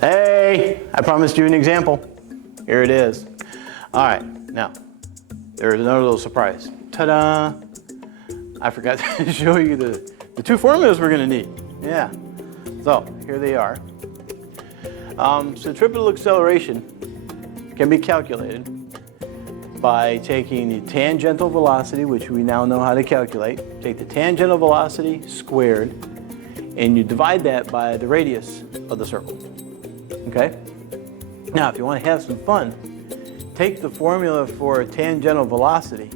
Hey, I promised you an example. Here it is. All right, now, there's another little surprise. Ta-da! I forgot to show you the two formulas we're going to need. Yeah, so here they are. Centripetal acceleration can be calculated by taking the tangential velocity, which we now know how to calculate. Take the tangential velocity squared, and you divide that by the radius of the circle. Okay? Now, if you want to have some fun, take the formula for tangential velocity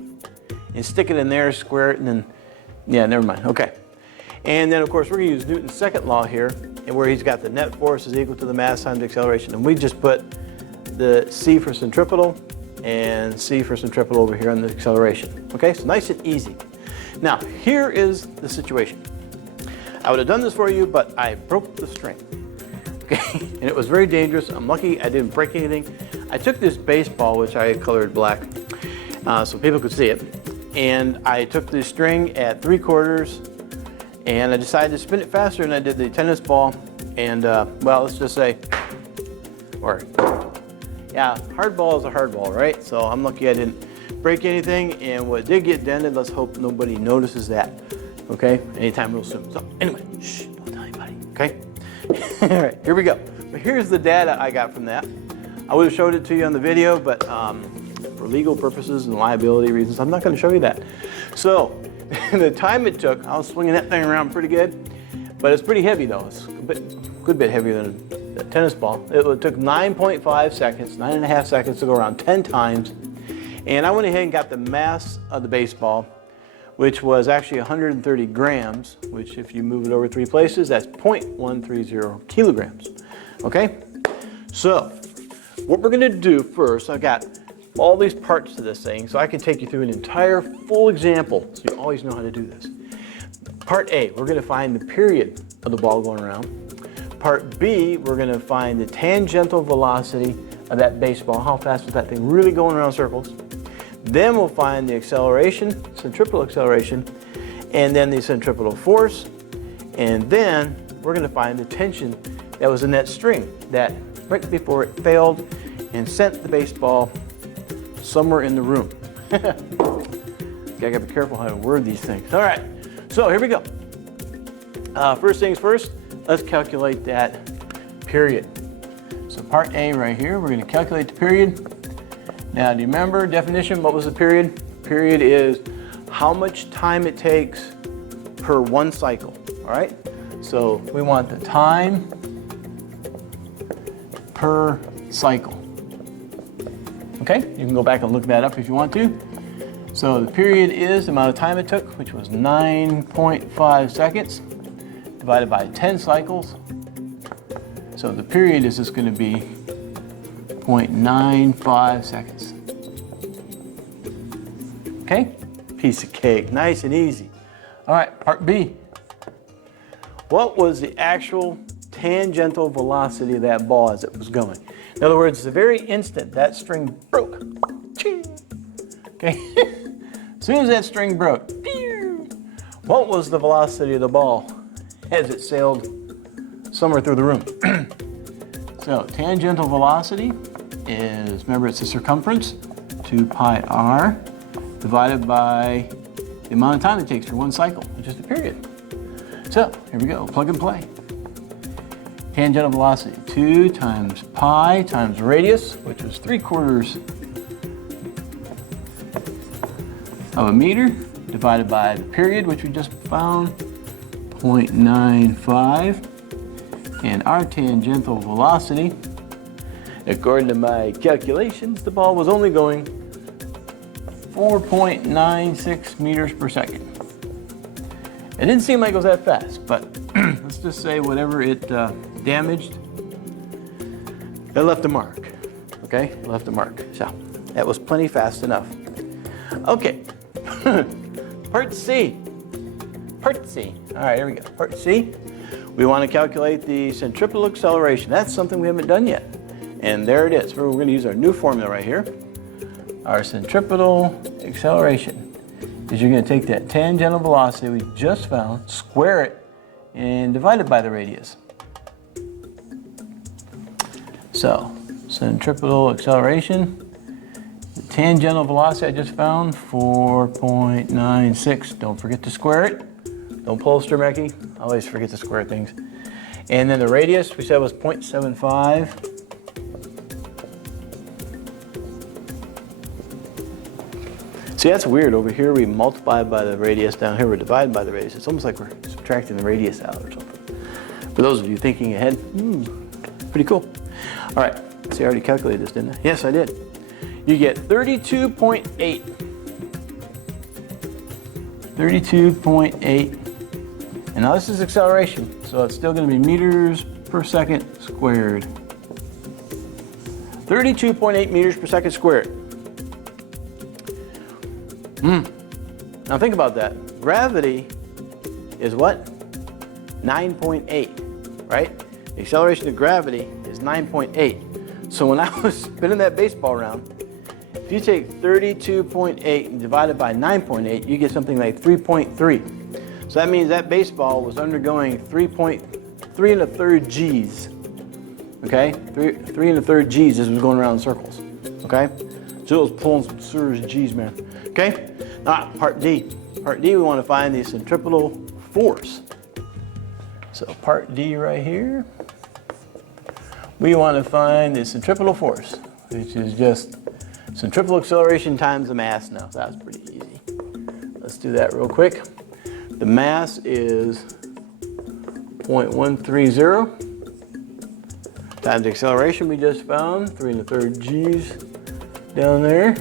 and stick it in there, square it, and then, yeah, never mind. Okay. And then, of course, we're going to use Newton's second law here, and where he's got the net force is equal to the mass times the acceleration. And we just put the C for centripetal and C for centripetal over here on the acceleration. Okay, so nice and easy. Now, here is the situation. I would have done this for you, but I broke the string. Okay, and it was very dangerous. I'm lucky I didn't break anything. I took this baseball, which I colored black, so people could see it, and I took the string at 3/4, and I decided to spin it faster than I did the tennis ball, and well, let's just say, or yeah, hard ball is a hard ball, right? So I'm lucky I didn't break anything, and what did get dented, let's hope nobody notices that, okay? Anytime real soon. So anyway, shh, don't tell anybody, okay? All right, here we go. But here's the data I got from that. I would have showed it to you on the video, but for legal purposes and liability reasons, I'm not going to show you that. So the time it took, I was swinging that thing around pretty good, but it's pretty heavy though. It's a good bit heavier than a tennis ball. It took 9.5 seconds, 9.5 seconds to go around 10 times. And I went ahead and got the mass of the baseball, which was actually 130 grams, which if you move it over 3 places, that's 0.130 kilograms. Okay? So, what we're gonna do first, I've got all these parts to this thing, so I can take you through an entire full example, so you always know how to do this. Part A, we're gonna find the period of the ball going around. Part B, we're gonna find the tangential velocity of that baseball, how fast is that thing really going around circles. Then we'll find the acceleration, centripetal acceleration, and then the centripetal force, and then we're going to find the tension that was in that string that right before it failed and sent the baseball somewhere in the room. Gotta be careful how to word these things. All right, so here we go. First things first, let's calculate that period. So part A right here, we're going to calculate the period. Now, do you remember definition? What was the period? Period is how much time it takes per one cycle, all right? So we want the time per cycle. Okay, you can go back and look that up if you want to. So the period is the amount of time it took, which was 9.5 seconds, divided by 10 cycles. So the period is just going to be 0.95 seconds. Okay, piece of cake, nice and easy. All right, part B. What was the actual tangential velocity of that ball as it was going? In other words, the very instant that string broke. Okay, as soon as that string broke, what was the velocity of the ball as it sailed somewhere through the room? So tangential velocity is, remember, it's the circumference, 2 pi r, divided by the amount of time it takes for one cycle, which is the period. So here we go, plug and play. Tangential velocity, 2 times pi times radius, which was 3/4 of a meter, divided by the period, which we just found, 0.95. And our tangential velocity, according to my calculations, the ball was only going 4.96 meters per second. It didn't seem like it was that fast, but let's just say whatever it damaged, it left a mark. Okay, it left a mark. So that was plenty fast enough. Okay, part C. Part C. All right, here we go. Part C. We want to calculate the centripetal acceleration. That's something we haven't done yet. And there it is. We're going to use our new formula right here. Our centripetal acceleration is you're going to take that tangential velocity we just found, square it, and divide it by the radius. So, centripetal acceleration. The tangential velocity I just found, 4.96. Don't forget to square it. Don't pull Sturmecke. I always forget to square things. And then the radius we said was 0.75. See, that's weird. Over here we multiply by the radius. Down here we're dividing by the radius. It's almost like we're subtracting the radius out or something. For those of you thinking ahead, pretty cool. All right, see, I already calculated this, didn't I? Yes, I did. You get 32.8. 32.8. And now this is acceleration, so it's still going to be meters per second squared. 32.8 meters per second squared. Now think about that. Gravity is what? 9.8, right? The acceleration of gravity is 9.8. So when I was spinning that baseball around, if you take 32.8 and divide it by 9.8, you get something like 3.3. So that means that baseball was undergoing 3 1/3 G's. Okay? 3 1/3 G's as it was going around in circles. Okay? So it was pulling some serious G's, man. Okay? Now, part D. Part D, we want to find the centripetal force. So part D right here, we want to find the centripetal force, which is just centripetal acceleration times the mass. Now, that's pretty easy. Let's do that real quick. The mass is 0.130 times the acceleration we just found, 3 1/3 G's down there.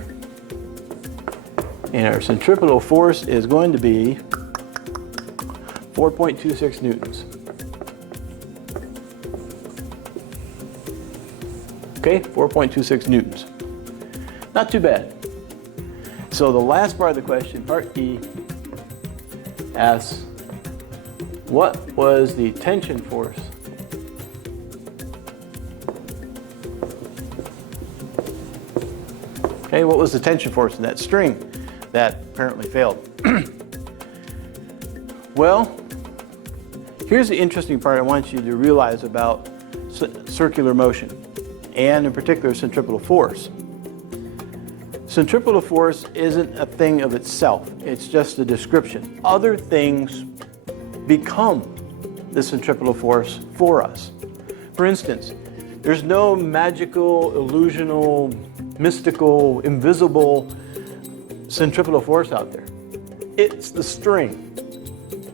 And our centripetal force is going to be 4.26 newtons. Okay, 4.26 newtons. Not too bad. So the last part of the question, part E, asks, what was the tension force? Okay, what was the tension force in that string that apparently failed? Well, here's the interesting part I want you to realize about circular motion, and in particular centripetal force. Centripetal force isn't a thing of itself, it's just a description. Other things become the centripetal force for us. For instance, there's no magical, illusional, mystical, invisible centripetal force out there. It's the string.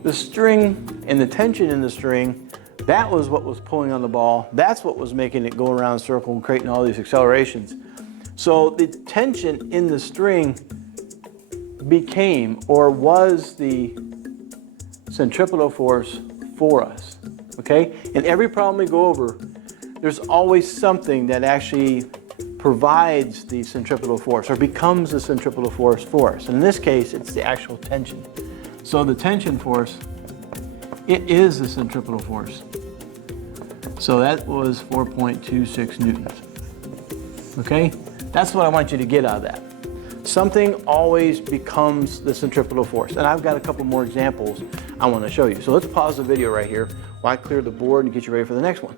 The string and the tension in the string, that was what was pulling on the ball. That's what was making it go around in a circle and creating all these accelerations. So the tension in the string became or was the centripetal force for us, okay? In every problem we go over, there's always something that actually provides the centripetal force or becomes the centripetal force for us. In this case, it's the actual tension. So the tension force, it is the centripetal force. So that was 4.26 newtons, okay? That's what I want you to get out of that. Something always becomes the centripetal force. And I've got a couple more examples I want to show you. So let's pause the video right here while I clear the board and get you ready for the next one.